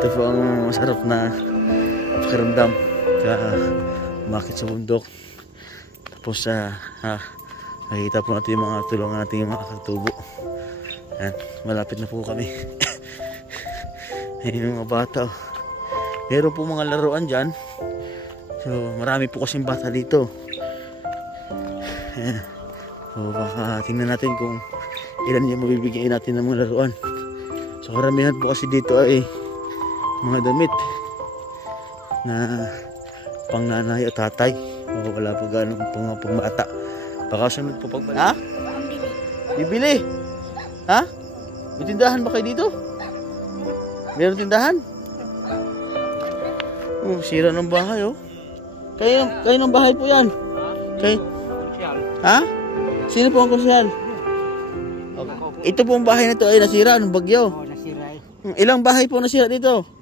Ito po ang masarap na pakiramdam umakit sa bundok. Tapos nakikita po natin yung mga tulungan natin yung mga katubo. Ayan, malapit na po kami. Ayan yung mga bata. Meron po mga laruan dyan. So marami po kasing bata dito. Ayan. So baka tingnan natin kung ilan yung mabibigay natin ng mga laruan. So karamihan po kasi dito ay mga damit na pang nanay at tatay. O wala po gano'ng pang bata. Baka sunod po pagbalik. Ha? Bibili? Ha? May tindahan ba kayo dito? Meron tindahan? Oh, sira ng bahay oh. Kayo ng bahay po yan? Kayo? Ha? Sino po ang konsyal? Ito po ang bahay na ito ay nasira ng bagyo. Oo, nasira eh. Ilang bahay po nasira dito?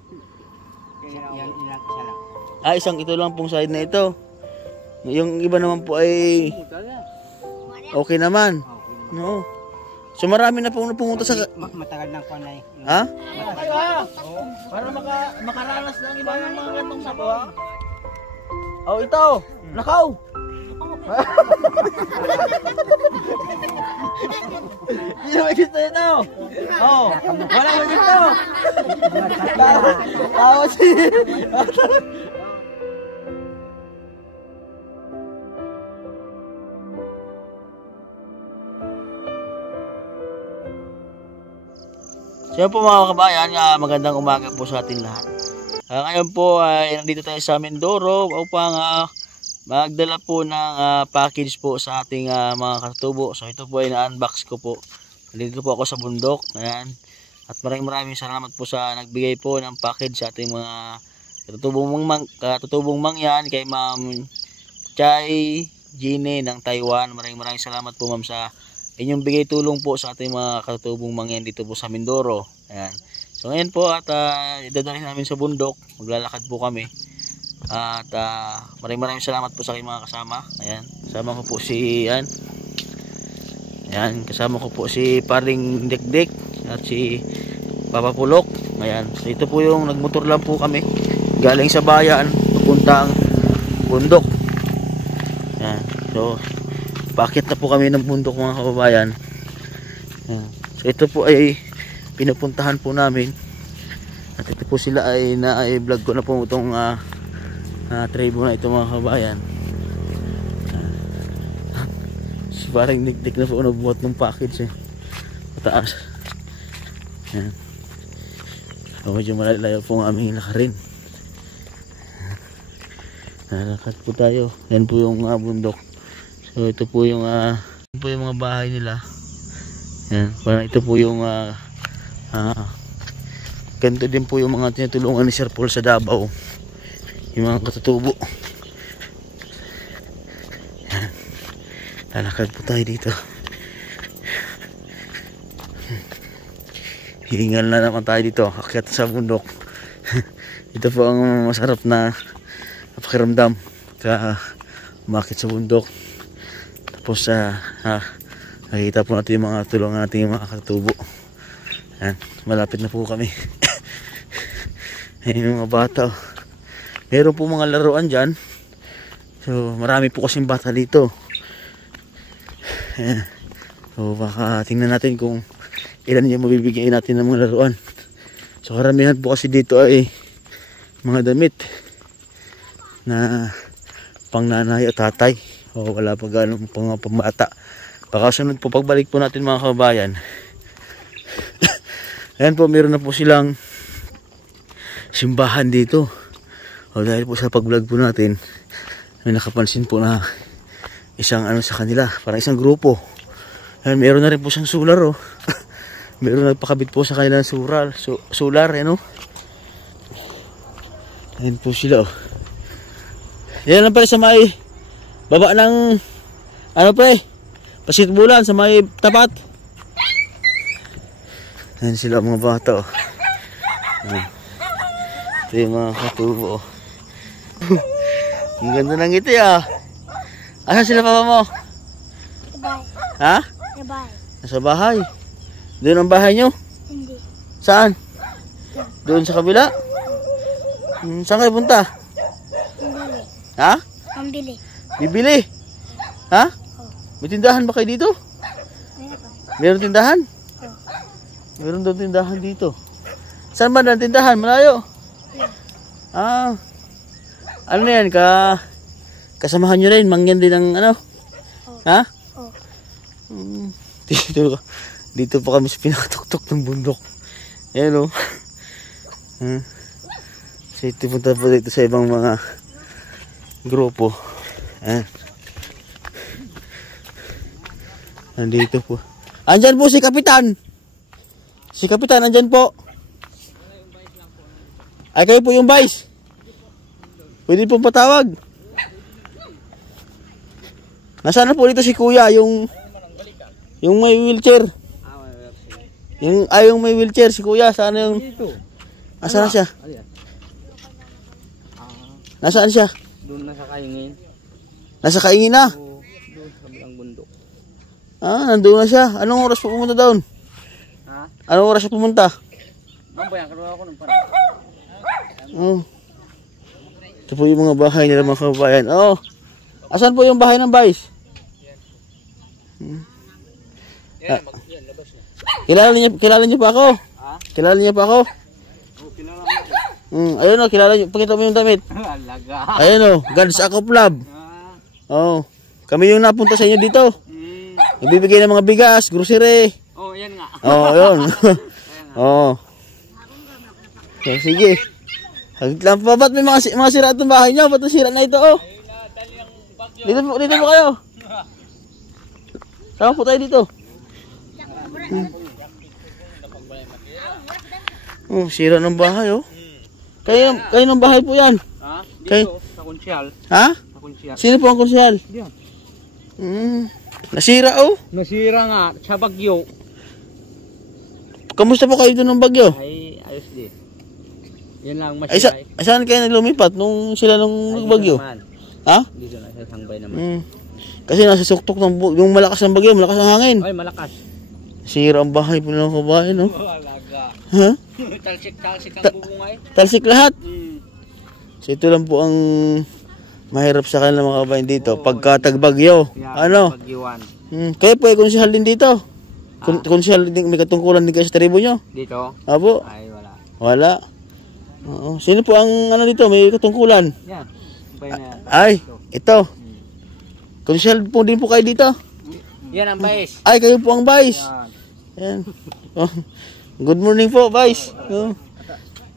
Yan, isa lang. Isang ito lang pong side na ito. Yung iba naman po ay okay naman. No. So marami na pong pumunta sa... Matagal nang panay. Ha? Matagal. Para makaranas ng iba ng mga gantong sako ha? Oh, ito! Nakaw! Hindi naman gusto ito! Oh! Wala naman gusto! Tawa si... So po mga kabayan, magandang umaga po sa ating lahat. Ngayon po ay nandito tayo sa Mindoro upang magdala po ng package po sa ating mga katubo. So ito po ay na-unbox ko po. Nandito po ako sa bundok. Ayan. At maraming salamat po sa nagbigay po ng package sa ating mga katutubong mangyan kay Ma'am Chai Gine ng Taiwan. Maraming salamat po ma'am sa inyong bigay tulong po sa ating mga katutubong mangyan dito po sa Mindoro. Ayan. So ngayon po at idadalhin namin sa bundok. Maglalakad po kami. At maraming salamat po sa aking mga kasama. Ayan. Kasama ko po si Ayan. Kasama ko po si Paring Dekdek at si Papa Pulok. Ayan. So ito po yung nagmotor lang po kami. Galing sa bayan papuntang bundok. Ayan. So bakit na po kami ng bundok mga kababayan. So ito po ay pinupuntahan po namin. At ito po sila ay na-vlog ko na po itong tribo na ito mga kababayan. So parang niktik na po nabuhat ng package mataas. Ayan. So medyo malalayo po ang aming lakarin. Nalakad po tayo. Yan po yung bundok. So ito po yung mga bahay nila. Yan, parang ito po yung ganito din po yung mga tinutulungan ni Sir Paul sa Davao. Yung mga katutubo. Yan. Lalakad po tayo dito. Hihingal na naman tayo dito. Akyat sa bundok. Ito po ang masarap na pakiramdam umakit sa bundok. Tapos nakikita po natin yung mga tulungan natin yung mga katubo. Ayan, malapit na po kami. Ayan yung mga bata. Meron po mga laruan dyan. So marami po kasing bata dito. Ayan. So baka tingnan natin kung ilan yung mabibigay natin ng mga laruan. So karamihan po kasi dito ay mga damit na pang nanay at tatay. O wala pa gano'ng pambata. Baka sunod po pagbalik po natin mga kababayan. Ayan po, meron na po silang simbahan dito. O dahil po sa pag-vlog po natin, may nakapansin po na isang sa kanila, parang isang grupo. Ayan, meron na rin po siyang solar oh. Meron nagpakabit po sa kanila ng solar, ano? Ayan po sila oh. Yan lang pala sa may baba ng pre, pasitbulan sa may tapat. Ayan sila mga bata oh. Ito yung mga katubo oh. Ang ganda ng ngiti ah. Asan sila papa mo? Ha? Sa bahay. Doon ang bahay nyo? Hindi. Saan? Doon sa kabila? Saan kayo punta? Pambili. Ha? Pambili. Bibili? Ha? May tindahan ba kayo dito? Meron. Meron tindahan? Meron doon tindahan dito. Saan ba ang tindahan? Malayo? Ah. Ano na yan? Kasamahan nyo rin? Mangyan din ng ano? Ha? Oh. Dito pa kami sa pinakatuktok ng bundok. Ayan o. So ito punta po dito sa ibang mga grupo. Nandito po. Andyan po si Kapitan. Si Kapitan andyan po. Ay kayo po yung vice. Pwede pong patawag. Nasaan na po dito si Kuya, yung may wheelchair. Yung may wheelchair si Kuya, saan yung nasaan na siya? Nasaan siya? Doon nasa kaingin. Nasa kaingin na? Oo, doon sa bilang bundok. Nandun na siya. Anong oras po pumunta doon? Ha? Anong oras siya pumunta? Mambayang karoon ako ng parang. Ito po yung mga bahay nila mga kababayan. Asan po yung bahay ng Vice? Kilala niyo pa ako? Ha? Kilala niyo pa ako? Oo, kilala mo. Ayun o, kilala niyo. Pakita mo yung damit. Alaga. Ayun o, God's Act of Love. Kami yung napunta sa inyo dito. Nagbibigay ng mga bigas, grocery. Oh, yan nga. Yun. Sige. Hagit lang pa. Ba't may mga sira itong bahay niyo? Ba't sira na ito? Dito po kayo. Sama po tayo dito. Sira ng bahay Kayo ng bahay po yan. Ha? Dito, sa konsyal. Ha? Sa konsyal. Sino po ang konsyal? Diyan. Nasira Nasira nga, sa bagyo. Kamusta po kayo doon ng bagyo? Ay, ayos din. Yan lang Ay, masira. saan kayo lumipat nung sila nung bagyo? Ha? Dito na sa sangbay naman. Kasi nasa suktok ng yung malakas ng bagyo, malakas ang hangin. Ay, malakas. Sira ang bahay po ng kabahay, no? Alaga. Ha? Talsik ang bubungay. Talsik lahat. So ito lang po ang mahirap sa kanila mga kabayan dito. Pagka tagbagyo. Ano? Bagyuan. Kayo po ay konsihal din dito. Konsihal din, may katungkulan din kayo sa tribo nyo. Dito? Apo? Ay, wala. Wala. Oo. Sino po ang ano dito? May katungkulan? Yan. Bay na. Ay, ito. Konsihal po din po kayo dito. Yan ang bais. Ay, kayo po ang vice. Yan. Yan. Good morning po, Vice.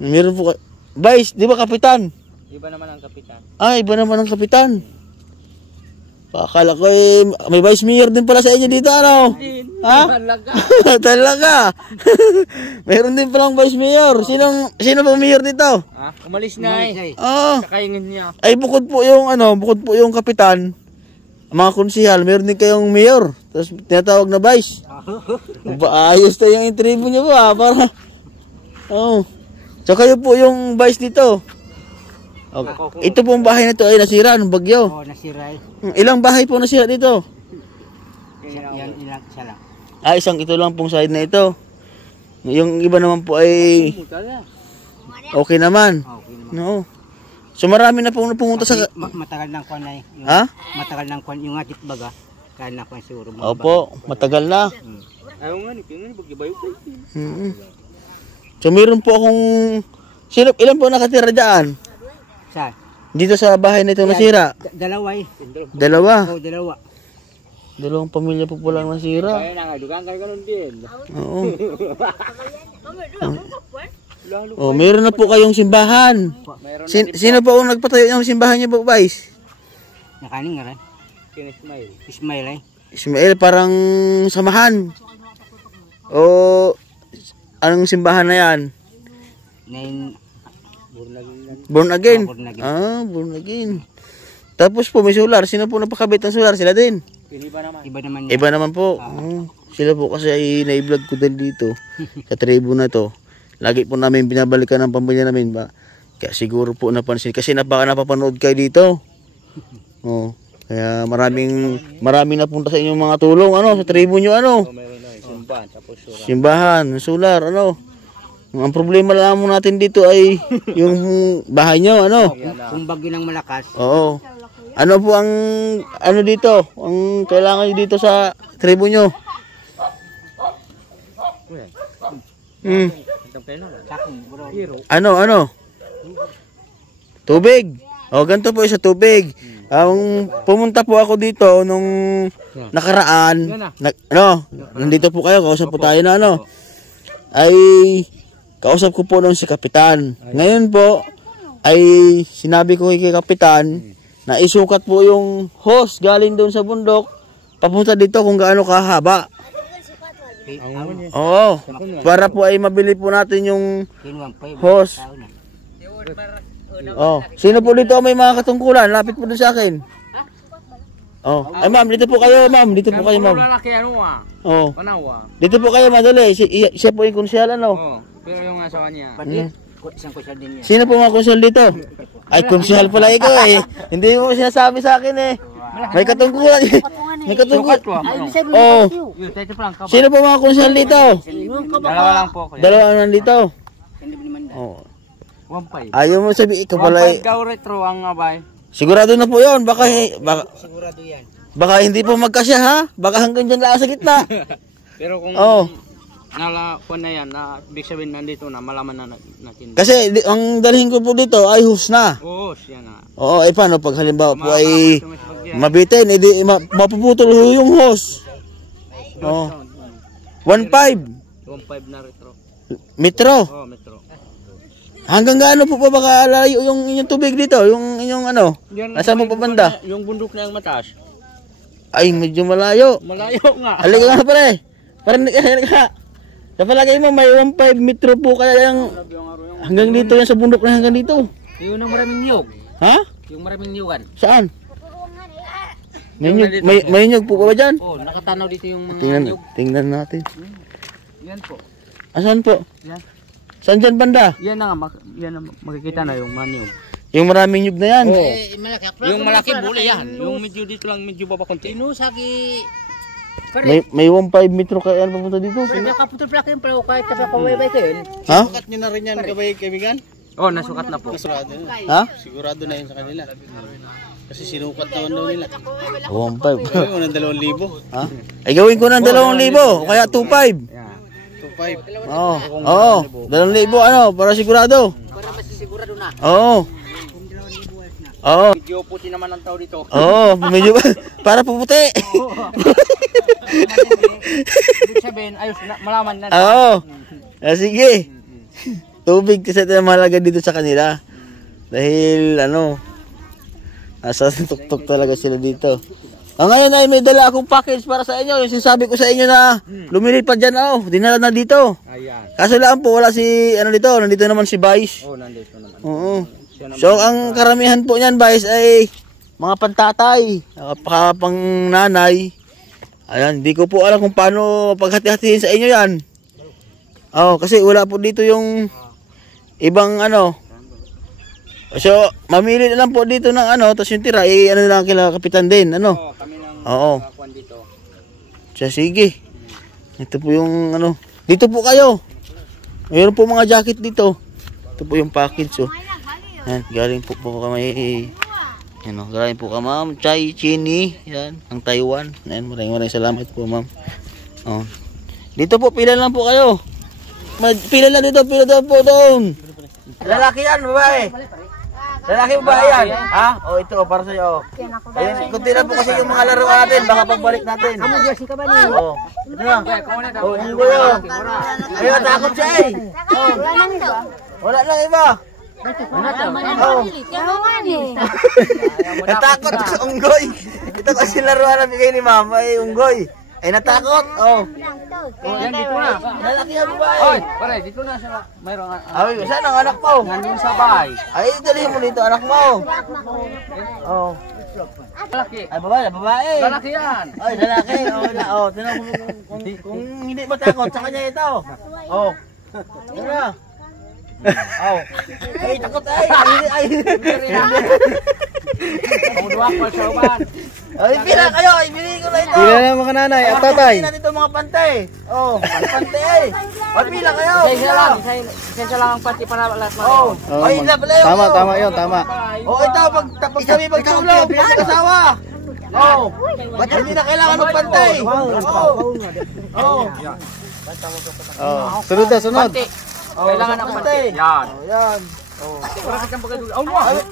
Meron po Vice, di ba kapitan? Iba naman ang kapitan. Iba naman ang kapitan. Akala ko may Vice Mayor din pala sa inyo dito, ano? Ha? Talaga. Talaga. Meron din palang Vice Mayor. Sino po mayor dito? Ha? Umalis na eh. Sa kaingin niya. Ay bukod po yung kapitan. Mga konsihal, meron din kayong mayor. Tapos tinatawag na Vice. Ayos tayo yung interview niyo po para. So kayo po yung Vice dito. Okay. Ito pong bahay na ito ay nasira ng bagyo. Oo, nasira eh. Ilang bahay po nasira dito? Yan ilang isa lang. Isang ito lang pong side na ito. Yung iba naman po ay okay naman. Okay naman. No. So marami na pong pumunta sa matagal nang kwan na eh. Ha? Matagal nang kwan yung atit baga. Kaya na kwan siguro. Opo, matagal na. Ayaw nga ni tingnan bagyo-bayo ko. So meron po akong ilan po nakatira diyan? Saan? Dito sa bahay na ito nasira. Dalawa eh. Dalawa. Oo, dalawa. Dalawang pamilya po palang nasira. Kaya na nga, dugang kayo ganun din. Oo. Meron na po kayong simbahan. Sino po ang nagpatayo ng simbahan niyo po, Vice? Nakaning nga rin. Ismail. Ismail eh. Ismail, parang samahan. O anong simbahan na yan? Born again. Born again. Tapos po may solar. Sino po napakabit ng solar? Sila din. Iba naman po. Sila po kasi ay na-vlog ko din dito sa tribo na to. Lagi po namin binabalikan ng pamilya namin ba. Kaya siguro po napansin kasi napapanood kayo dito. Kaya maraming napunta sa inyong mga tulong sa tribo nyo Simbahan, solar Ang problema lang mo natin dito ay yung bahay nyo, ano? Kung bagyo ng malakas, Oo. Ano po ang, ano dito? Ang kailangan nyo dito sa tribo nyo? Ano? Tubig. O, ganito po sa tubig. Pumunta po ako dito nung nakaraan. Nandito po kayo, kausap po tayo na ano. Ay, kausap ko po nung si Kapitan. Ngayon po, ay sinabi ko kay Kapitan na isukat po yung hose galing doon sa bundok papunta dito kung gaano kahaba. Oo, para po ay mabili po natin yung hose. Oh, sino po dito may mga katungkulan? Lapit po doon sa akin. Oh, ay ma'am, dito po kayo, ma'am. Dito po kayo, ma'am. Oh. Dito po kayo, madali. Siya po yung konsyal, ano? oh, pero yung asawa niya. Isang kusyal din niya. Sino po mga konsyal dito? Ay, konsyal pala ikaw eh. Hindi mo sinasabi sa akin eh. May katungkulan. May katungkulan. Oh. Sino po mga konsyal dito? Dalawa lang po. Dalawa nandito. Oh. Ayaw mo sabi ikaw pala eh. Daw retro ang abay. Sigurado na po yun. Baka Sigurado yan. baka hindi po magkasya ha. Baka hanggang dyan lang sa gitna. Pero kung nalakuan na yan, na ibig sabihin nandito na, malaman na natin. Kasi ang dalhin ko po dito ay hus na. Oo, siya na. Oo, ay paano pag halimbawa po ay mabitin, edi mapuputol yung hose. Oh. 1.5 1.5 na retro. metro. Oo, metro. Hanggang gaano po pa baka layo yung inyong tubig dito? Yung inyong ano? Nasa mo pa banda? Yung bundok na yung mataas. Ay, medyo malayo. Malayo nga. Halika nga pare. Halika. Sa palagay mo may 1.5 metro po kaya yung hanggang dito yan sa bundok na hanggang dito. Yung maraming niyog. Ha? Yung maraming niyugan. Saan? May nyug po ba dyan? Oo, nakatanaw dito yung mga niyog. Tingnan natin. Yan po. Asan po? Yan. Saan dyan banda? Yan na nga, yan na, makikita na yung mga niyog. Yung maraming nyug na yan. Oo. Yung malaki buli yan. Yung medyo dito lang, medyo baba konti. Inusagi. May 1.5 metro kaya ano papunta dito? Kaputol pala kayong pala kahit sa kawaybay kayo. Ha? Sukat nyo na rin yan, kaibigan? Oo, nasukat na po. Sigurado na. Ha? Sigurado na yun sa kanila. Kasi sinukat naman daw nila. 1.5. Gawin mo ng 2,000. Ha? Ay gawin ko ng 2,000 o kaya 2.5. 2,500. Oo. 2,000 ano para sigurado. Para masisigurado na. Oo. Oo. Medyo puti naman ang tao dito. Oo, medyo para puputi. Ibig sabihin, ayos, malaman na. Oo. Sige. Tubig kasi ito mahalaga dito sa kanila. Dahil ano, nasa tuktok talaga sila dito. Ngayon ay may dala akong package para sa inyo. Yung sinasabi ko sa inyo na lumilit pa dyan. Dinala na dito. Ayan. Kaso lang po wala si ano dito. Nandito naman si Vice. Oo, nandito naman. Oo. So ang karamihan po niyan Vice ay mga pantatay, pang nanay. Ayan, hindi ko po alam kung paano paghati-hatiin sa inyo yan. Kasi wala po dito yung ibang ano. So, mamili na lang po dito ng ano, tapos yung tira, ano lang kila kapitan din, ano? Oo, kami lang nakakuan dito. So, sige. Ito po yung ano. Dito po kayo. Mayroon po mga jacket dito. Ito po yung package, oh. Yan, galing po kami. Yan, galing po ka ma'am. Chai Chini. Yan, ang Taiwan. Yan, maraming salamat po ma'am. Dito po, pila lang po kayo. Pila lang dito, pila daw po doon. Lalaki yan, babae. Lalaki babae yan. Ha? Ito, para sa'yo. Ayun, kunti lang po kasi yung mga laro natin. Baka pagbalik natin. Ito na. Hindi ko yun. Ayun, takot siya eh. Wala lang iba. Natakot sa unggoy. Ito kasi laruan na bigay ni mama ay unggoy. Ay natakot. Yan dito na. Lalaki ang babae. Oy, pare, dito na siya. Mayroong Ay, saan ang anak mo? nandun sa bahay. Ay, dalhin mo dito anak mo. Lalaki. Ay, babae. Lalaki yan. Ay, lalaki. Tinan mo kung hindi matakot sa kanya ito. Ano na? Ay, takot ay. Pumuduwak pa sa uban. Ay, pila kayo. Ibili ko na ito. Pila na mga nanay at tatay. Pili natin ito mga pantay. Pantay ay. Ay, pila kayo. Isa lang ang pati para lahat mga. Oh. Ay, ila pala yun. Tama yun, tama. Oh, ito, pag kami magtulog, mag-asawa. Oh. Hindi na kailangan magpantay. Oh. Oh, sunod na, sunod. Kailangan ng pati. Yan. Oh, yan. Oh.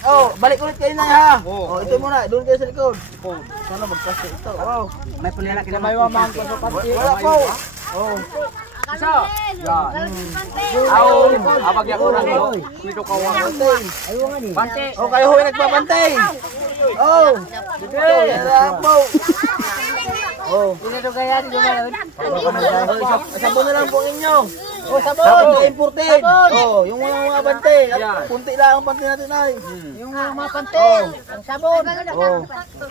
Oh, balik ulit kayo na ha. Oh, ito muna, doon kayo sa likod. Oh, sana magkasya ito. Wow. May pulila kita may mamang ko sa pati. Wala po. Oh. Isa. Yan. Aw, abag ko na to. Dito ka wa. Pante. Oh, kayo ho nagpapantay. Oh. Dito po. Oh. Dito kaya dito ba? Sabon na lang po inyo. Oh, sabon. Imported. Oh, yung mga bante. At punti lang ang bante natin ay. Yung mga pantin. Ang sabon. Oh.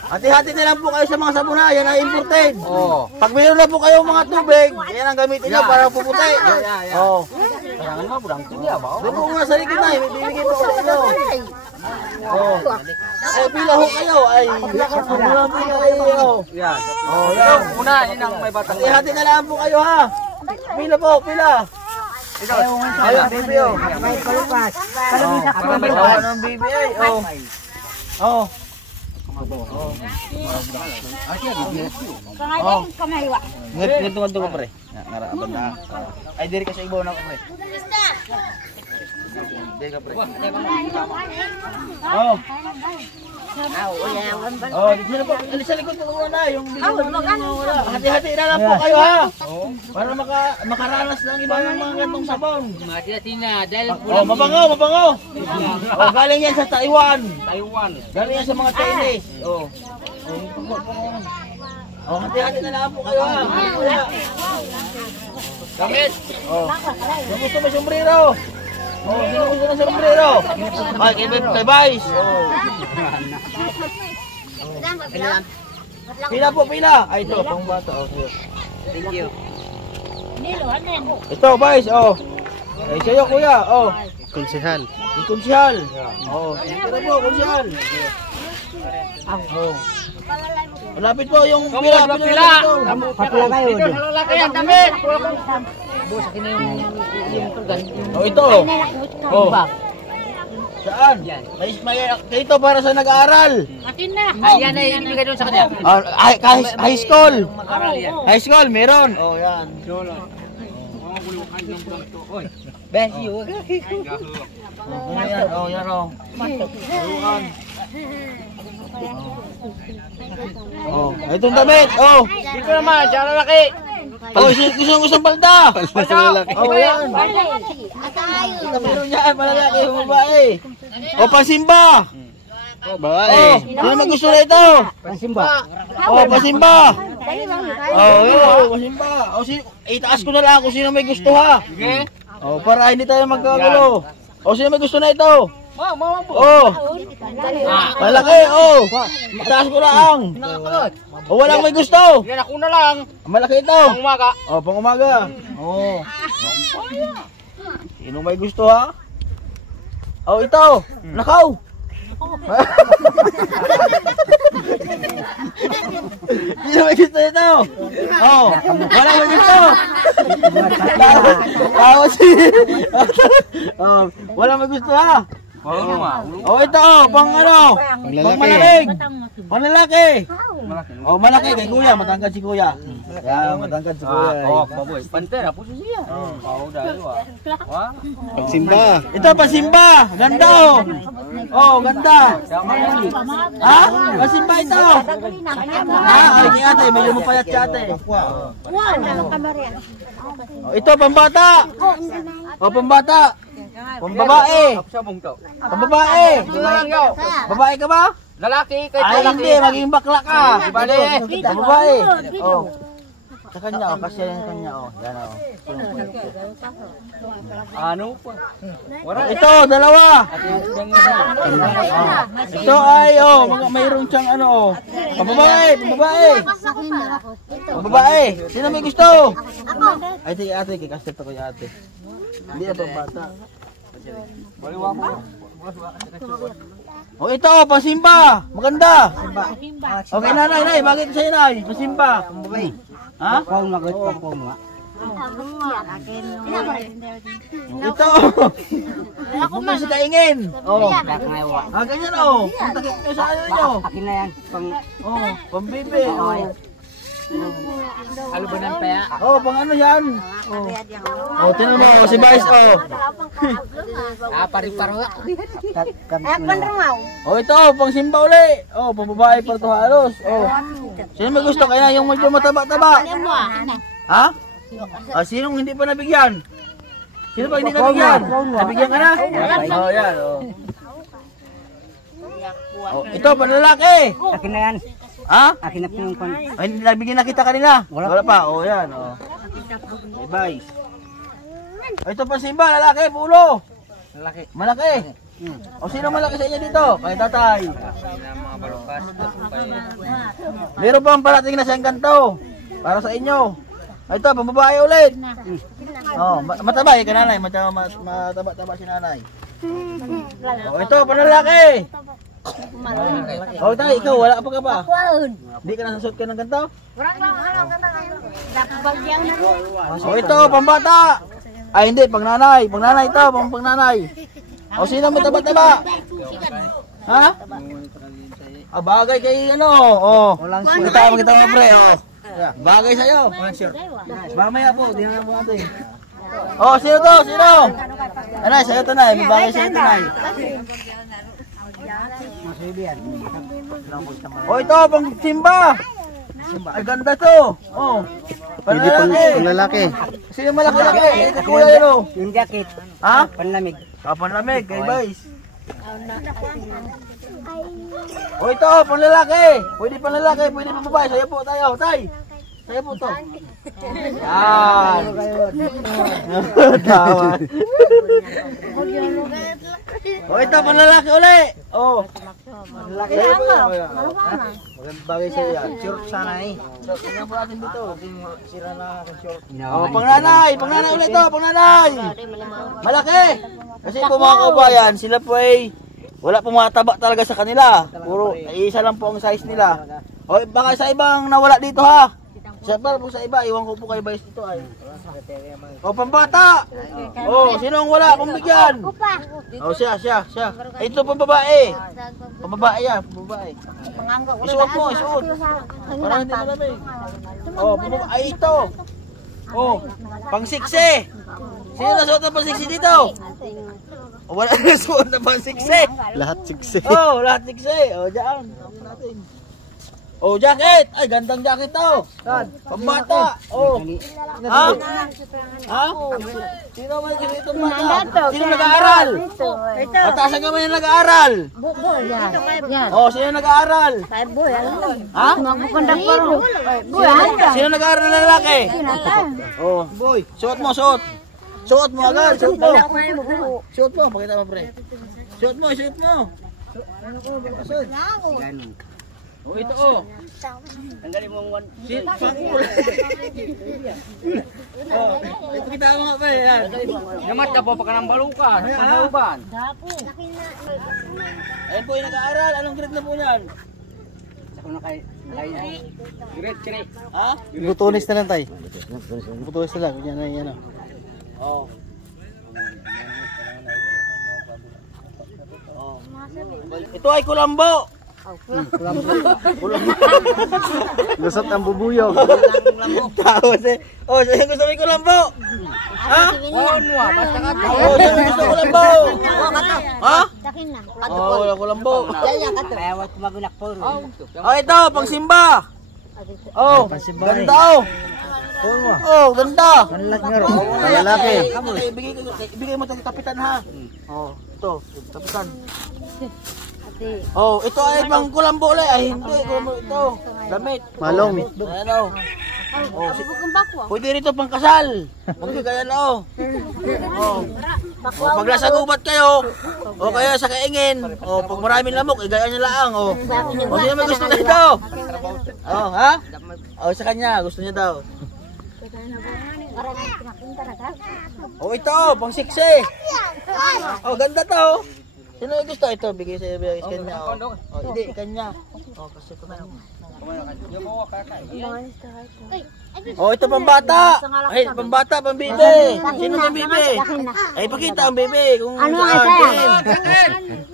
Hati-hati na lang po kayo sa mga sabon na. Yan ay imported. Oh. Pag mayroon na po kayong mga tubig, yan ang gamitin nyo para puputi. Oh. Kailangan mo budang tinggi ba? Doon po muna sa likod na. Bibigay po sa inyo. Oh. Ay, pila ho kayo. Ay, pila kayo. Yan. Oh, yan. Una, yun ang may batang. Hati na lang po kayo ha. Pila po, pila. Ayun, baby oh. May palupas. Ako may sawa ng baby ay. Oh. Oh. Kangayon kamaywa. Ngitungan ko pre. Ngara banda. Ay diri ka sa ibaw na ko pre. Diri ka pre. Oh. Oh, dito po. Ano sa likod ko na yung wala. Hati-hati na lang po kayo ha. Para makaranas ng iba ng mga gantong sabon. Hati-hati na dahil Oh, mabango, mabango. Oh, galing yan sa Taiwan. Taiwan. Galing yan sa mga Chinese. Oh. Oh, hati-hati na lang po kayo ha. Gamit. Oh. Yung gusto may sombrero. Oh, sino gusto ng sombrero? Ay, kay Vice. Oh. Pila po, pila. Ay, ito, pang bata. Oh, sige. Thank you. Ito, Vice. Oh. Ay, sa'yo, kuya. Oh. Konsehal. Yung kunsihal. Oh. Ito po, kunsihal. Oh. Malapit po yung pila. Pila. Patula kayo. Lalaki yan, gamit. Oh, ito. Oh. Saan? May ito para sa nag-aaral. Ayan na ibigay doon sa kanya. High school. High school, meron. Oh, yan. Besi, Yan, oh, yan, oh. Turuan. Oh, itong damit. Oh. Dito naman, siya lalaki. Oh, gusto palda. Oh, yan. Atayo. Meron yan, malalaki, babae. Oh, pansimba. Babae. Oh, sino may gusto na ito? Pansimba. Oh, pasimba. Oh, yun, pasimba. Oh, itaas ko na lang kung sino may gusto ha. Sige. Oh, para hindi tayo magkagulo. Oh, sino may gusto na ito? Mama po. Oh. Malaki, oh. Itaas ko lang. Oh, walang may gusto. Yan ako na lang. Malaki ito. Pang umaga. Oh, pang umaga. Oh. Sino may gusto ha? Oh, ito. Nakaw. Sino may gusto ito? Oh, wala may gusto. Tawas si. Oh, wala may gusto ha. Oh, ito oh, pang ano? Pang malaking. Pang lalaki. Oh, malaki kay kuya, matangkad si kuya. Yan, matangkad si kuya. Oh, baboy. Pantera po siya. Oh, dahil wa. Pagsimba. Ito pasimba, ganda oh. Oh, ganda. Ha? Pasimba ito. Ah, ay ate, medyo mo payat si ate. Oh, ito pambata. Oh, pambata. Pambabae. Sabong to. Pambabae. Babae ka ba? Lalaki kay Ay, hindi, maging bakla ka. Bale. Pambabae. Oh. Sa kanya oh, kasi yan kanya oh. Yan oh. Ano po? Ito, dalawa. Ito ay oh, mayroon siyang ano oh. Pambabae, pambabae. Pambabae. Sino may gusto? Ay, sige ate, kikastet ako yung ate. Hindi na pambata. Oh, ito, pasimba. Maganda. Okay, nanay, nay, bakit sa'yo, nay? Pasimba. Ha? Ito. Pupunta sa kaingin. Oh. Ganyan oh. Takip nyo sa ano nyo. Akin na yan. Oh, pambibi. Oh. Ano ba ng paya? Oh, pang ano yan? Oh. Oh, tinan mo si Vice oh. Pari-paro. Oh, ito pang simba uli. Oh, pang babae para to halos. Oh. Sino may gusto kaya yung medyo mataba-taba? Ha? Ah, sinong hindi pa nabigyan? Sino pa hindi nabigyan? Nabigyan ka na? Oh, yan oh. Oh, ito panlalaki. Akin na yan. Ha? Akin na yung kon. Ay, nabigyan na kita kanina. Wala pa. Oh, yan. Oh. Bye. Ito pa simba, lalaki, pulo. Lalaki. Malaki. O sino malaki sa inyo dito? Kay tatay. Mga balukas. Meron pa ang parating na siyang kanto. Para sa inyo. Ito, pambabae ulit. Oh, mataba ka nanay. Mataba si nanay. Oh, ito, panlalaki. Oh, tayo, ikaw, wala pa ka ba? Hindi ka nasusot ka ng ganito? Oh, ito, pambata. Ay, hindi, pang nanay. Pang nanay ito, pang nanay. O, sino mo taba-taba? Ha? Ah, bagay kay ano, oh. Kita mo pre, oh. Bagay sa'yo. Mamaya po, tingnan mo natin. Oh, sino to? Sino? Anay, sa'yo to, nay. May bagay sa'yo to, nay. Oh, ito, pang simba. Ay, ganda to. Oh. Pwede pang lalaki. Sino malaki-laki? Kuya yun, oh. Yung jacket. Ha? Panlamig. Panlamig, kay Vice. Oh, ito, panlalaki. Pwede panlalaki, pwede pang babae. Sa'yo po tayo, tay. Sa'yo po to. Yan. Tawa. Oh, ito, panlalaki uli. Oh. Panlalaki. Magandang bagay sa'yo yan. Short sana eh. Short, tingnan po natin dito. Sira na aking short. Oh, pangnanay. Pangnanay ulit to, pangnanay. Malaki. Kasi po mga kabayan, sila po ay wala pong mataba talaga sa kanila. Puro, isa lang po ang size nila. O, baka sa ibang nawala dito ha. Siyempre po sa iba, iwan ko po kay Vice dito ay. O, pambata! O, sino ang wala? Pambigyan! O, siya. Ay, ito pambabae. Pambabae yan, pambabae. Isuot mo, isuot. Para hindi malamig. O, pambabae. Ay, ito. O, pang-siksi. Sino nasuot ng pang-siksi dito? O, wala nasuot ng pang-siksi. Lahat 6. O, lahat siksi. O, dyan. Natin. Oh, jacket! Ay, gandang jacket to. Saan? Pambata. Oh. Ha? Ha? Sino man dito bata? Sino nag-aaral? Atasan ka man yung nag-aaral. Oh, sino nag-aaral? Ha? Sino nag-aaral na lalaki? Oh, boy. Suot mo, suot. Suot mo agad, suot mo. Suot mo, pakita mo pre. Suot mo, suot mo. Suot. Oh, ito oh. Tanggalin mo ang pangkul. Oh, ito kita mo nga pa yan. Yamat ka po pa ka ng balukas. Panauban. Ayun po yung nag-aaral. Anong grade na po yan? Ako na kay Grade 3. Ha? Butulis na lang tay. Butulis na lang. Yan. Oh. Ito ay kulambo. Lusot ang bubuyog. Tapos eh. Oh, sa'yo gusto mo yung kulambo? Ha? Basta ka. Oh, sa'yo gusto kulambo? Ha? Oh, wala kulambo. Kaya wala magunak po. Oh, ito, pang simba. Oh, ganda oh. Oh, ganda. Lalaki. Ibigay mo ito kapitan ha. Oh, ito, kapitan. Oh, ito ay pang kulambo ulit. Ay, hindi. Ito, damit. Malong. Ano? Oh, pwede rito pang kasal. Pwede kaya na oh. Oh. Oh, pag nasa gubat kayo, o kaya sa kaingin, o pag maraming lamok, igaya nyo lang, o. O, sino may gusto na ito? Oh, ha? O, sa kanya, gusto niya daw. O, ito, pang siksi. O, ganda to. Sino may gusto? Ito, bigay sa kanya. O, hindi, kanya. O, kasi ito na. Oh, ito pambata. Ay, pambata, pambibi. Sino pambibi? Ay, pakita ang bibi. Kung Ano saan ang din.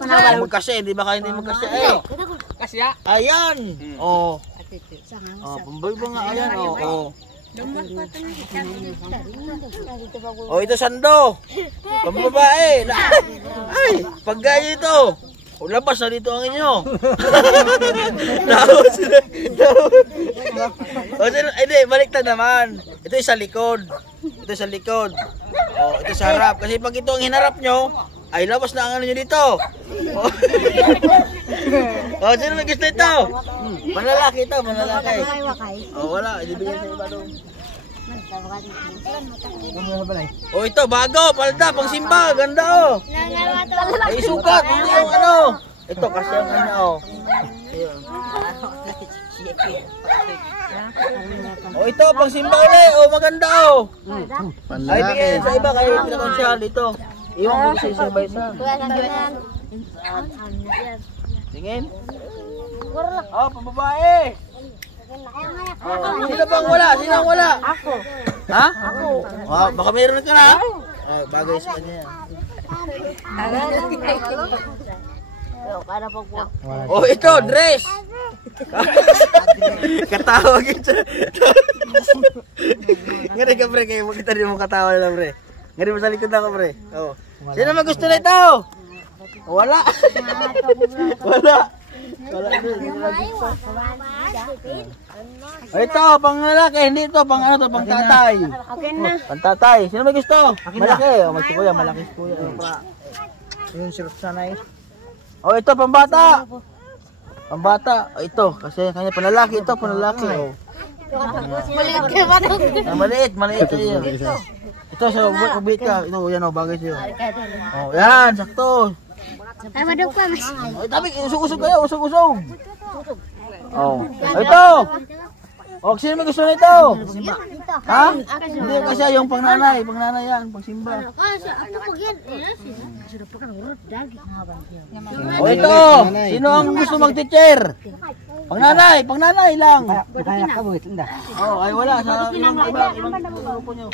Ay, magkasya. Di ba kayo hindi magkasya? Eh. Kasya. Ayan. Oh. Oh, pambibi nga. Ayan. Oh, oh. Oh, ito sando. Pambabae. Ay, paggayo ito. O, labas na dito ang inyo. Tapos, hindi, baliktad naman. Ito yung sa likod. Ito sa likod. Oh, ito sa harap. Kasi pag ito ang hinarap nyo, ay labas na ang ano nyo dito. Oh, sino may gusto ito? Manlalaki ito, manlalaki. Oh, wala. Ibibigyan sa iba doon. Oh, ito, bago. Palda, pang simba. Ganda, oh. Ay, sukat. Hindi yung ano. Ito, kasi ang kanya, oh. Ayun. Oh, ito, pang simba ulit. Oh, maganda, oh. Ay, bigyan sa iba. Kayo pinakonsyal dito. Iwan mo sa isa-isa. Tingin. Oh, pambabae. Oh, sino bang wala? Sino ang wala? Ako. Ha? Ako. Oh, baka meron ka na. Oh, bagay sa kanya yan. Oh, ito, dress. Katawag ito. Ngari ka, pre. Kayo magkita rin mo katawa na lang, pre. Ngari mo sa likod ako, pre. Oh. Sino mag gusto na ito? Wala. Wala. Wala. Oh, ito, pang lalaki. Hindi ito, pang ano to, pang tatay. Pang tatay. Sino may gusto? Malaki. Oh, may kuya, malaki si kuya. Yung sirot sanay. Oh, ito, pambata. Pambata. Oh, ito, kasi kanya panlalaki. Ito, panlalaki. Oh. Maliit ka ba? Maliit, maliit sa'yo. Ito, sa ubit ka. Ito, yan o, bagay sa'yo. Oh, yan, sakto. Ay, madog pa. Oh, tabi, usog-usog kayo, usog-usog. Oh, ito. Oh, sino may gusto nito? Ha? Hindi, kasi yung pangnanay yan, pangsimba. Oh, ito. Sino ang gusto mag-teacher? Pangnanay lang. Oh, ay wala sa ibang grupo nyo.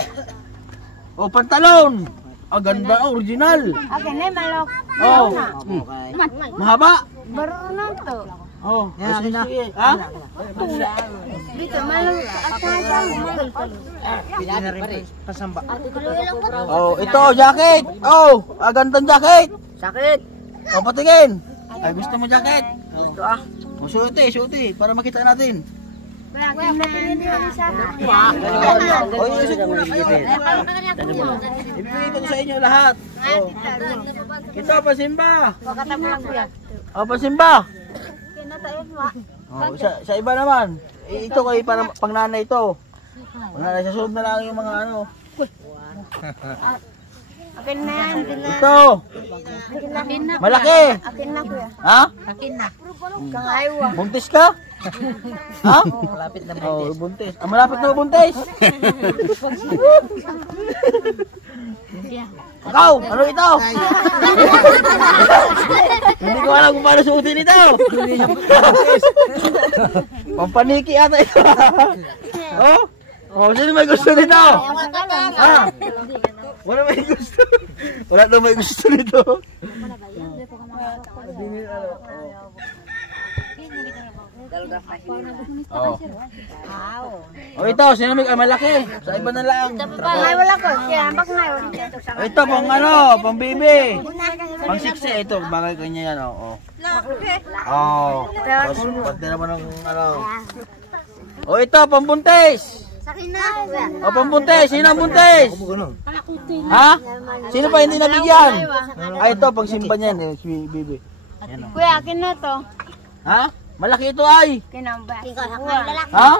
Oh, pantalon. Ah, ganda, original. Okay, na malok. Oh. Mahaba. Marunong to. Oh, sige, sige. Ha? Dito, malok. Ako Oh, ito, jacket. Oh, gandang jacket. Sakit. Oh, patingin. Ay, gusto mo jacket? Gusto ah. Oh, suoti, para makita natin. Kuya, napili niyo isa. Oh, iusok muna kayo. Ibigay ko sa inyo lahat. Oh. Ito, pasimba. Pagkatapos lang kuya. Oh, pasimba. Kinatayin mo. Oh, sa iba naman. Ito kayo para pangnanay ito. Pangnanay, sa sunod na lang yung mga ano. Akin na yan. Ito. Malaki. Akin na kuya. Ha? Akin na. Kang aywa. Buntis ka? Ha? Malapit na buntis. Oh, buntis. Ah, malapit na buntis. Ikaw, ano ito? Hindi ko alam kung paano suotin ito. Pampaniki ata ito. Oh? Oh, sino may gusto nito? Ha? Wala may gusto. Wala daw may gusto nito. Oh. Oh, ito, sino may malaki? Sa iba na lang. Pangay wala ko. Siya, bak ngayon. Oh, ito, pang ano, pang bibi. Pang siksi, ito, bagay kanya yan, oh. Oh. Tapos, pati naman ng ano. Oh, ito, pang buntis. Sakin na. Oh, pang buntis. Sino ang buntis? Ha? Sino pa hindi nabigyan? Ay, ito, pang simba niyan, si bibi. Yan, oh. Kuya, akin na to. Ha? Malaki ito ay. Kinamba. Ha?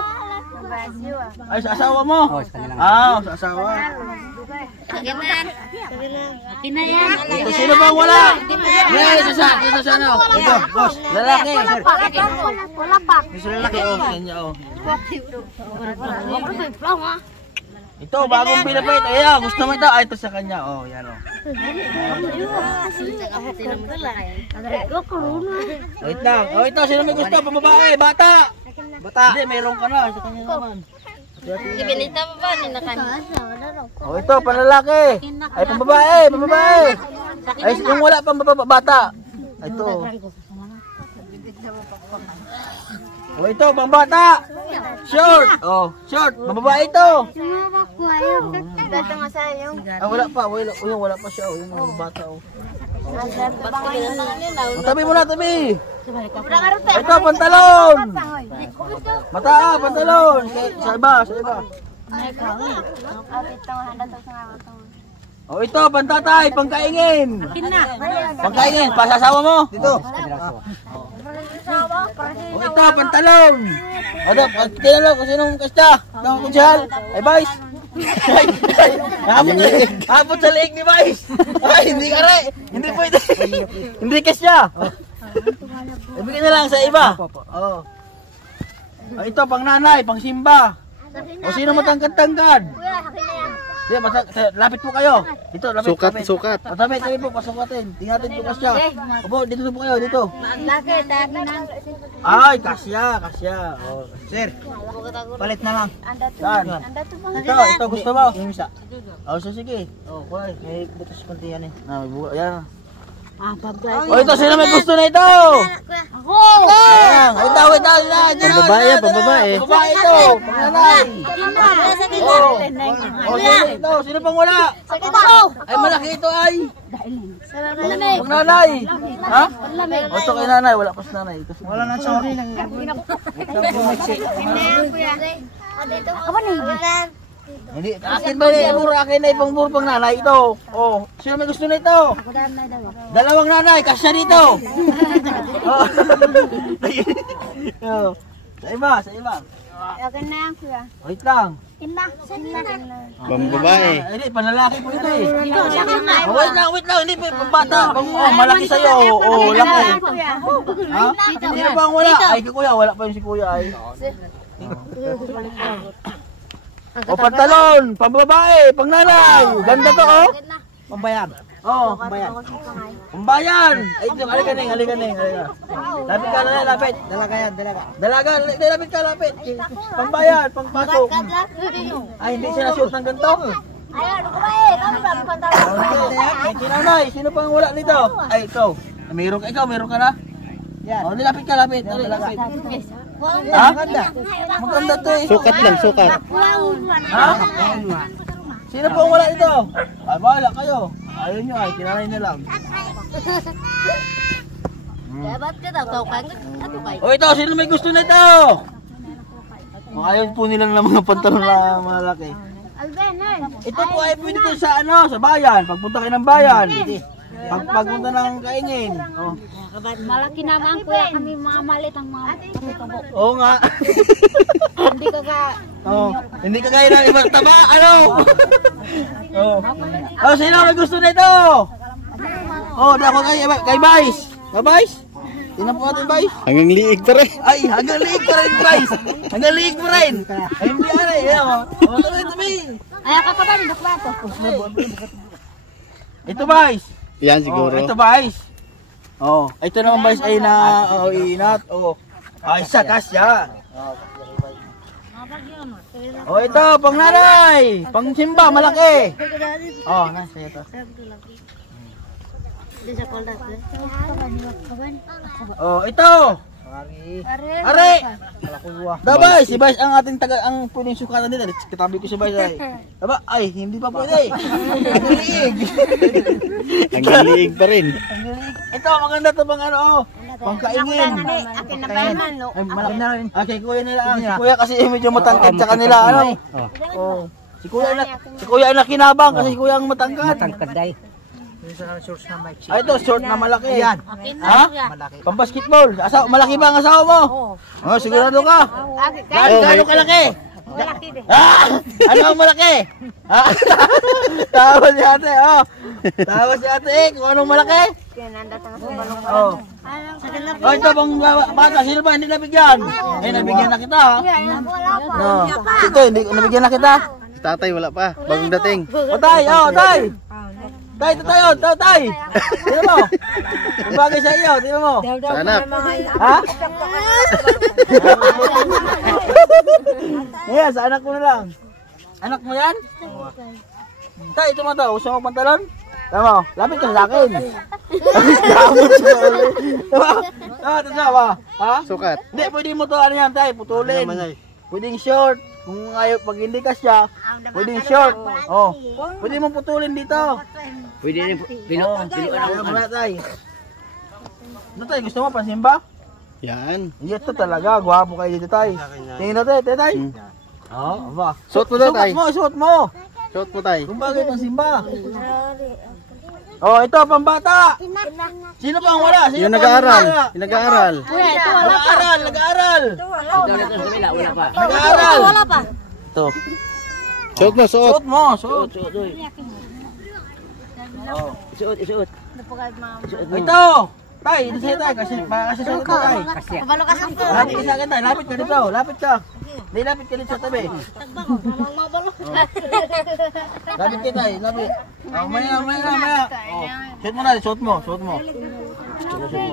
Nabasiwa. Ay, sa asawa mo? Ah, sa asawa. Akin na. Akin na yan. Ito, sino bang wala? Ito sa ano? Ito, boss. Lalaki. Wala pa. Ito lalaki, oh. Kanya, oh. Wala. Ito, bagong pinapait. Ayan, gusto mo ito? Ay, ito sa kanya. Oh, yan, oh. Wait lang. Oh, ito, sino may gusto? Pambabae, bata. Bata. Hindi, mayroon ka na. Sa kanya naman. Ibinita pa ba ni nakan? Oh, ito, panlalaki. Ay, pambabae, pambabae. Ay, yung wala pang bata. Ito. Oh, ito, pambata. Short. Oh, short. Pambabae ito. Dato nga sa yung. Ah, wala pa. Wala pa siya. Oh, yung mga bata. Oh. Oh, tabi mo na, tabi. Ito, pantalon. Mata, pantalon. Sa iba, sa iba. Oh, ito, pantatay, pangkaingin. Pangkaingin, pasasawa mo. Dito. Oh, ito, pantalon. Ano, tinalo kung sinong kasta. Ng kunsihal. Ay, Vice. Hapon sa leeg ni Vice. Ay, hindi ka rin. Hindi pwede. Hindi kasya. Ibigay na lang sa iba. Oh. Oh, ito, pang nanay, pang simba. O sino matangkad-tangkad? Di, lapit po kayo. Dito, lapit. Sukat, lapit. sukat. O, tabi po, pasukatin. Tingnan po kasya. Opo, dito po kayo, dito. Ay, kasya. Oh. Sir, palit na lang. Saan? Ito, gusto mo? Yung isa. O, so sige. O, kuhay. May butas konti yan eh. Ayan. O, ito, sino may gusto na ito? Ako! Ayan, wait lang. Pambabae yan, pambabae. Pambabae ito, panganay. O, sino pang wala? Ay, malaki ito ay. Panganay. Ha? O, ito kay nanay, wala pa sa nanay. Wala na sorry. Hindi, akin ba ni Amor? Akin na ipang pang nanay ito. Oh, sino may gusto na ito? Dalawang nanay, kasya dito. Oh. Sa iba. Akin na yan, kuya. Wait lang. Pambabae. Hindi, panlalaki po ito eh. Oh, wait lang, hindi pa bata. Malaki sa'yo. Oh, laki. Ha? Sino pa ang wala? Ay, kuya, wala pa yung si kuya ay. O, pantalon, pambabae, pangnanay. Ganda to, oh. Pambayan. Oh, pambayan. Pambayan. Ay, halika neng. Lapit ka na, lapit. Dalaga yan. Lapit ka. Pambayan, pangpasok. Ay, hindi siya nasuot ng ganito. Ayan, ako ba eh? Kami ba ang pantalon? Ay, kinanay, sino pang wala nito? Ay, ikaw. Meron ka na? Yan. Oh, lapit ka. Lapit. Ha? Maganda to eh. Sukat lang, sukat. Ha? Sino pang wala nito? Ay, bahala kayo. Ayaw nyo ay, kinanay na lang. Ba't ka daw? Tawkan ka? Ano kayo? O ito, sino may gusto nito? Ayaw po nila ng mga pantalon na malaki. Ito po ay pwede ko sa sa bayan. Pagpunta kayo ng bayan. Pagpunta ng kaingin. Oh. Malaki naman kuya, kami mga malit ang mga tubo. Oo nga. Hindi ka ka... Oh, hindi ka gaya ng ibang taba. Ano? Oh, sino may gusto nito? Oh, dako kay Vice. Vice? Tingnan po natin, Vice. Hanggang liig pa rin. Ay, hanggang liig pa rin, Vice. Hanggang liig pa rin. Ay, hindi ano eh. Oh, tabi. Ayaw ka pa ba? Nindok ba ito? Ito, Vice. Yan siguro. Oh, ito, Vice. Oh, ito naman, Vice, ay na inat. Oh, ay, isa, kasya. Oh, ito, pang nanay. Pang simba, malaki. Oh, nasa ito. Oh, ito. Are. Dabay, si Vice ang ating ang pwedeng sukatan dito. Katabi ko si Vice ay. Daba, ay, hindi pa pwede. Ang liig. Hanggang liig pa rin. Ito, maganda to pang ano, pang kaingin. Akin na ba naman, no? Ay, malaki na rin. Okay, kuya nila. Si kuya kasi medyo matangkad sa kanila, ano? Oh. Si kuya na kinabang kasi si kuya ang matangkad. Matangkad dai. Ay, ito, short na malaki. Yan. Ha? Pang-basketball. Malaki ba ang asawa mo? Oh, sigurado ka? Gano'ng kalaki? Ano ang malaki? Tawa si ate, oh. Tawa si ate, kung anong malaki? Oh. Oh, ito bang bata, sino ba hindi nabigyan? Eh, nabigyan na kita, ha? No. Ito, hindi nabigyan na kita. Tatay wala pa, bagong dating. O, tay, tay. Tay, ito tayo, tay. Tingnan mo. Ang bagay sa iyo, tingnan mo. Sa anak. Ha? Ayan, sa anak mo na lang. Anak mo yan? Tay, ito mo to. Gusto mo pantalon? Tama, lapit ka sa akin. Damot siya ulit. Tama, ito ba? Ha? Sukat. Hindi, pwede mo to ano yan, tay, putulin. Pwedeng short. Kung ayaw, pag hindi ka siya, pwedeng short. Oh, pwede mo putulin dito. Pwede rin pinuan Ayaw mo na, tay. Ano tay, gusto mo pansimba? Yan. Ito talaga, gwapo kayo dito, tay. Tingin na, tay, tay. Oo, aba. Suot mo daw, tay. Suot mo. Suot mo, tay. Kung bagay pansimba. Oh, ito, pambata. Sino pa ang wala? Sino Yung pa ang nag-aaral. wala? Yung nag-aaral. Nag-aaral, nag-aaral. Wala pa. Nag-aaral. Wala pa. Ito. Suot mo, suot. Suot mo, suot. Isuot. Ito. Tay, ito sa'yo tay. Kasi sa'yo ito tay. Kabalo ka sa to. Lapit ka sa akin tay. Lapit ka dito. Lapit ka. Hindi, lapit ka dito sa tabi. Lapit ka tay. Lapit. Oh, maya. Oh, suot mo na. Suot mo. Suot mo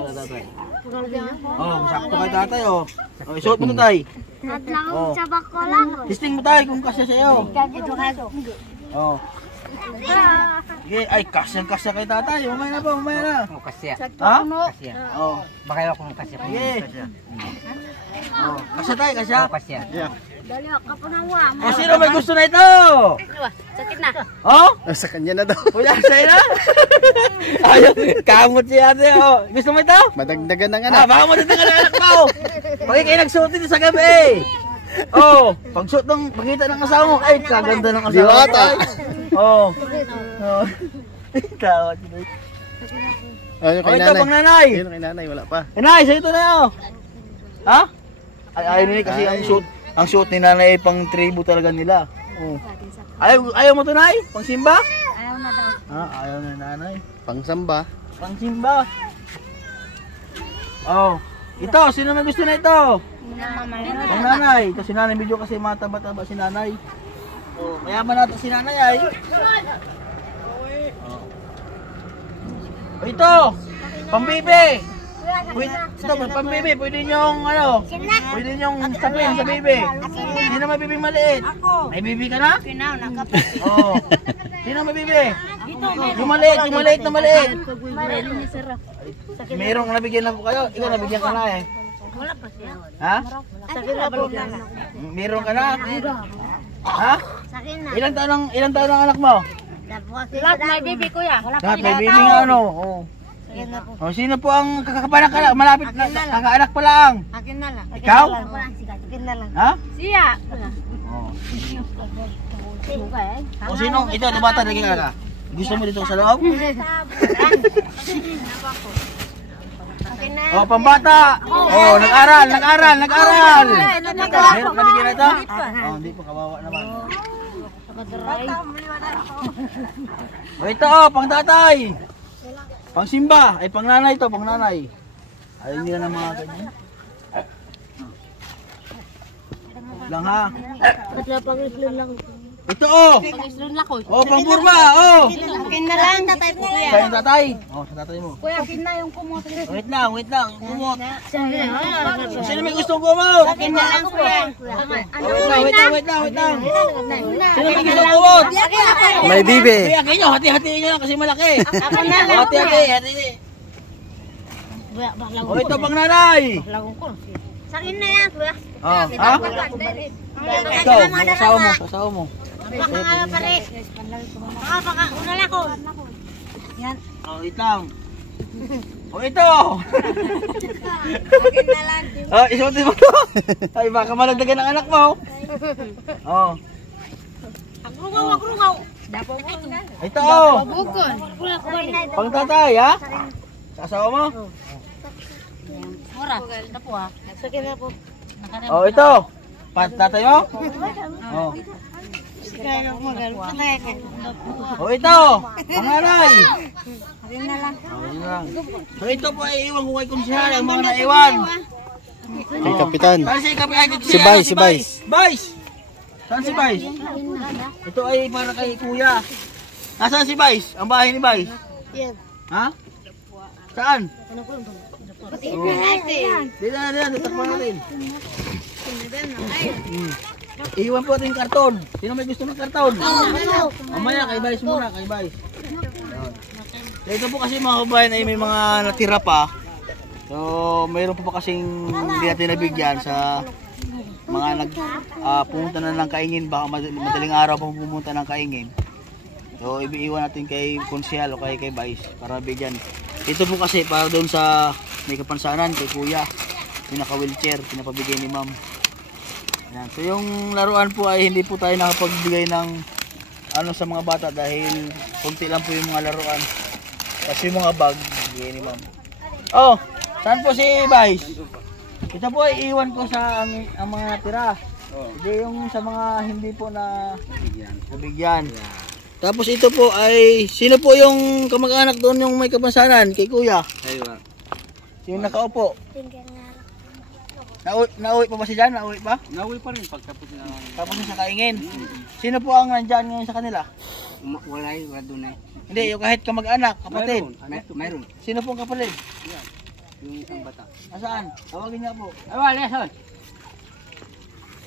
na tatay. Oh, sakto kay tatay oh. Oh, suot mo na tay. At lang Oh. sa bakola. Testing mo tay kung kasya sa'yo. Oh. Sige, ay kasya kay tatay. Umaya na. Kasya. Ha? Kasya. Oh. Baka ako ng kasya. Sige. Oh, kasya tayo, kasya. Kasya. Dali ka pa na wa. O sino may gusto na ito? Sakit na. Oh? Sa kanya na daw. Kuya, sa'yo na? Ayaw, kamot si ate. Oh. Gusto mo ito? Madagdagan ng Ah, anak. baka matitang ka ng anak mo. Pag kayo nagsuot ito sa gabi. Oh, pagsuot ng, pagkita ng asawa mo, ay, kaganda ng Di asawa ba, mo. tay? Oh. Oh. Tawad. Oh, yung Oh, kay ito, pang nanay. nanay. Yun, kay nanay, wala pa. Nanay, sa'yo ito na yun. Ha? Ay, ayaw nila kasi ang suot ni nanay ay pang tribu talaga nila. Oh. Ayaw mo ito, nay? Pang simba? Ayaw na daw. Ha? Ayaw na nanay. Pangsamba. Pang simba. Oh. Ito, sino may gusto na ito? Pang nanay. Ito si nanay, medyo kasi mataba-taba si nanay. Oh, mayaman natin si nanay ay. Oh. Ito, pambibi. Ito, pambibi. Pwede nyong ano? Pwede nyong sapin sa bibi. Sino may bibing maliit? May bibi ka na? Oo. Sino may bibi? Yung maliit na maliit. Merong nabigyan na po kayo. Ikaw nabigyan ka na eh. Wala pa siya. Ha? Sakit na po na. Meron ka na? Ha? Sakit na. Ilang taon ang anak mo? Lahat may bibi kuya. Lahat may bibi nga ano. Oh. Sakit na po. Oh, sino po ang kakapanak ka? Malapit na kakaanak pa lang. Akin na lang. Ikaw? Akin na lang. Ha? Siya. Oh. O sino? Ito, di bata naging ka. Gusto mo dito sa loob? Oh, pambata. Oh, nag-aral. Meron nabigyan na ito? Oh, hindi pa kawawa naman. Oh, ito pang tatay. Pang simba. Ay, pang nanay ito, pang nanay. Ayaw nila ng mga ganyan. Lang ha. Ito oh, pang burma, oh. Akin na lang. Tatay po kuya. Sa yung tatay. Oh, sa tatay mo. Kuya, akin na yung kumot. Wait lang, kumot. Sino may gustong kumot? Akin na lang kuya. Wait lang. Sino may gustong kumot? May bibi. Hatiin nyo, hati-hatiin nyo lang kasi malaki. Ako na. Hati-hati. Oh, ito pang nanay. Sakin na yan kuya. Oh, ha? Ikaw, asawa mo. Baka nga pare. Baka unala ko. Yan. Oh, wait lang. Oh, ito. Akin na lang. Oh, isuotin mo to. Ay, baka malagdagan ng anak mo. Oh. Agrungaw. Dapo ko. Ito oh. Bukon. Pang tatay, ha? Sa asawa mo? Mura. Dapo ha. Sakin na po. Oh, ito. Tatay mo? Oh. Oh, ito. Panganay. Akin na lang. Oh, yun lang. So, ito po ay iwan ko kay Kunsihal, ang mga naiwan. Kay Kapitan. Saan si Kapitan? Si Vice, si Vice. Vice! Saan si Vice? Ito ay para kay Kuya. Nasaan si Vice? Ang bahay ni Vice? Yan. Ha? Saan? Pati na natin. Dito na, tatakpan natin. Iwan po natin yung karton. Sino may gusto ng karton? Mamaya, kay Vice muna, kay Vice. Ito po kasi mga kabayan ay may mga natira pa. So, mayroon po pa kasing hindi natin nabigyan sa mga pumunta na ng Kaingin. Baka madaling araw pa pumunta ng Kaingin. So, ibiiwan natin kay Konsyal o kay Vice para bigyan. Ito po kasi para doon sa may kapansanan, kay Kuya. Pinaka-wheelchair, pinapabigay ni Ma'am. Yan. So, yung laruan po ay hindi po tayo nakapagbigay ng ano sa mga bata dahil konti lang po yung mga laruan. Kasi yung mga bag, bigay ni Ma'am. Oh! Saan po si Vice? Ito po ay iwan ko sa ang mga tira. Hindi yung sa mga hindi po na nabigyan. Tapos ito po ay, sino po yung kamag-anak doon yung may kapansanan? Kay Kuya? Ayun. Sino nakaupo? Nauwi pa ba siya dyan? Nauwi pa? Nauwi pa rin pagkapit na. Tapos sa Kaingin? Sino po ang nandyan ngayon sa kanila? Walay, doon Hindi, yung kahit kamag-anak, kapatid. Mayroon. Sino po ang kapatid? Yung isang bata. Nasaan? Tawagin niya po. Ay, wala, son.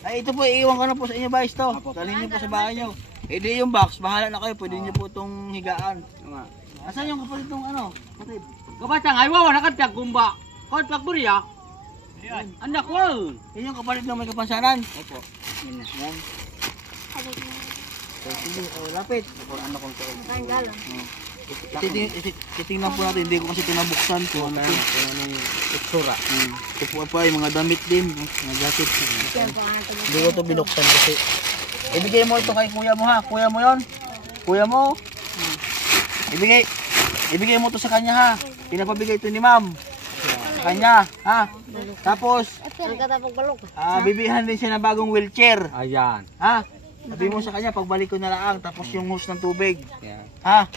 Ay, ito po, iiwan ko na po sa inyo, Vice, to. Dalhin niyo po sa bahay niyo. Hindi yung box, bahala na kayo. Pwede niyo po itong higaan. Nasaan yung kapatid itong ano? Kapatid. Kabatang, ay, wawa, nakatag gumba. Kau buri ya? Anak ko. Yun yung kapatid ng may kapansanan. Opo. Yan. So, sige, lapit. Ano kong to? Titingnan po natin, hindi ko kasi tinabuksan kung anong itsura. Ito po ay mga damit din, mga jacket. Hindi ko ito binuksan kasi. Ibigay mo ito kay kuya mo ha, kuya mo yon, kuya mo. Ibigay mo ito sa kanya ha, pinapabigay ito ni Ma'am. Sa kanya ha. Tapos, bibihan din siya ng bagong wheelchair. Ayan. Ha? Sabi mo sa kanya, pagbalik ko na lang, tapos yung hose ng tubig. Yan. Ha?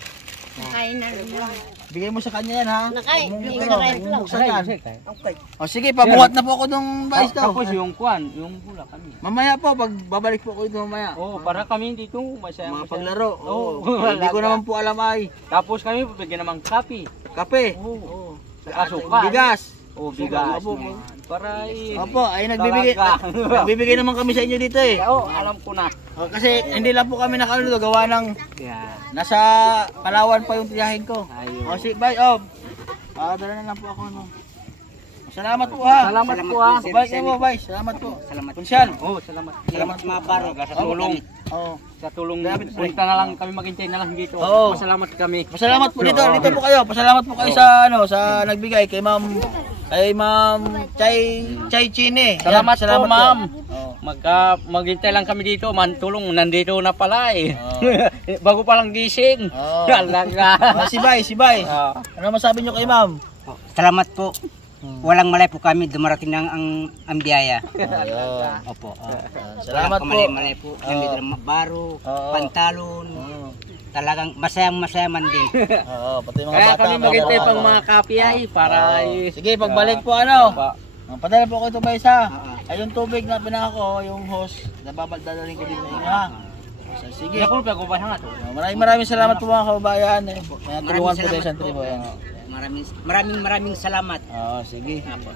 Nakain na rin lang. Bigay mo sa kanya yan, ha? Nakain. Huwag Hindi mong nakain lang. buksan yan. Okay. O sige, pabuhat na po ako nung Vice daw. Tapos yung kwan, yung hula kami. Mamaya po, pag babalik po ako dito mamaya. Oh, para kami dito masaya. Mga paglaro. Oo. Hindi ko naman po alam ay. Tapos kami bigyan naman kape. Kape. Oo. Asukal. Bigas. Oh, bigas. Opo. Para Opo, ay nagbibigay naman kami sa inyo dito eh. Oo, alam ko na. O, kasi hindi lang po kami nakaano gawa ng Yan. nasa Palawan pa yung tiyahin ko. Ayun. O si Vice, dala na lang po ako no. Salamat po ha. Salamat po ha. Balik kayo mo, Vice. Salamat po. Salamat. Kunsyal. Oh, salamat. Salamat mga baro sa tulong. Oo. Sa tulong. Dapat po. Punta na lang kami maghintay na lang dito. Oo. Pasalamat kami. Pasalamat po dito. Dito po kayo. Pasalamat po kayo sa sa nagbigay kay Ma'am Chay Chine. Salamat po, Ma'am. Oo. Maghintay lang kami dito, tulong nandito na pala eh. Oo. Bago pa lang gising. Oo. Talaga. Si Vice. Ano masabi niyo kay Ma'am? Salamat po. Walang malay po kami dumarating ng ang biyaya. Ayun. Opo. Salamat po. Malay po. Nandito ng baro, Oo. pantalon. Oo. Talagang masaya man din. Oo, pati mga Kaya bata. kami maghintay pang mga kape ay para Sige, pagbalik po padala po ko ito Vice ha. Ay yung tubig na pinaka ko, yung hose, dadalhin ko dito sa inyo ha. So, sige. Ako pa ba nga to? Maraming salamat po mga kababayan. Tulungan po tayo sa tribo. Maraming salamat. Oo, sige. Apo.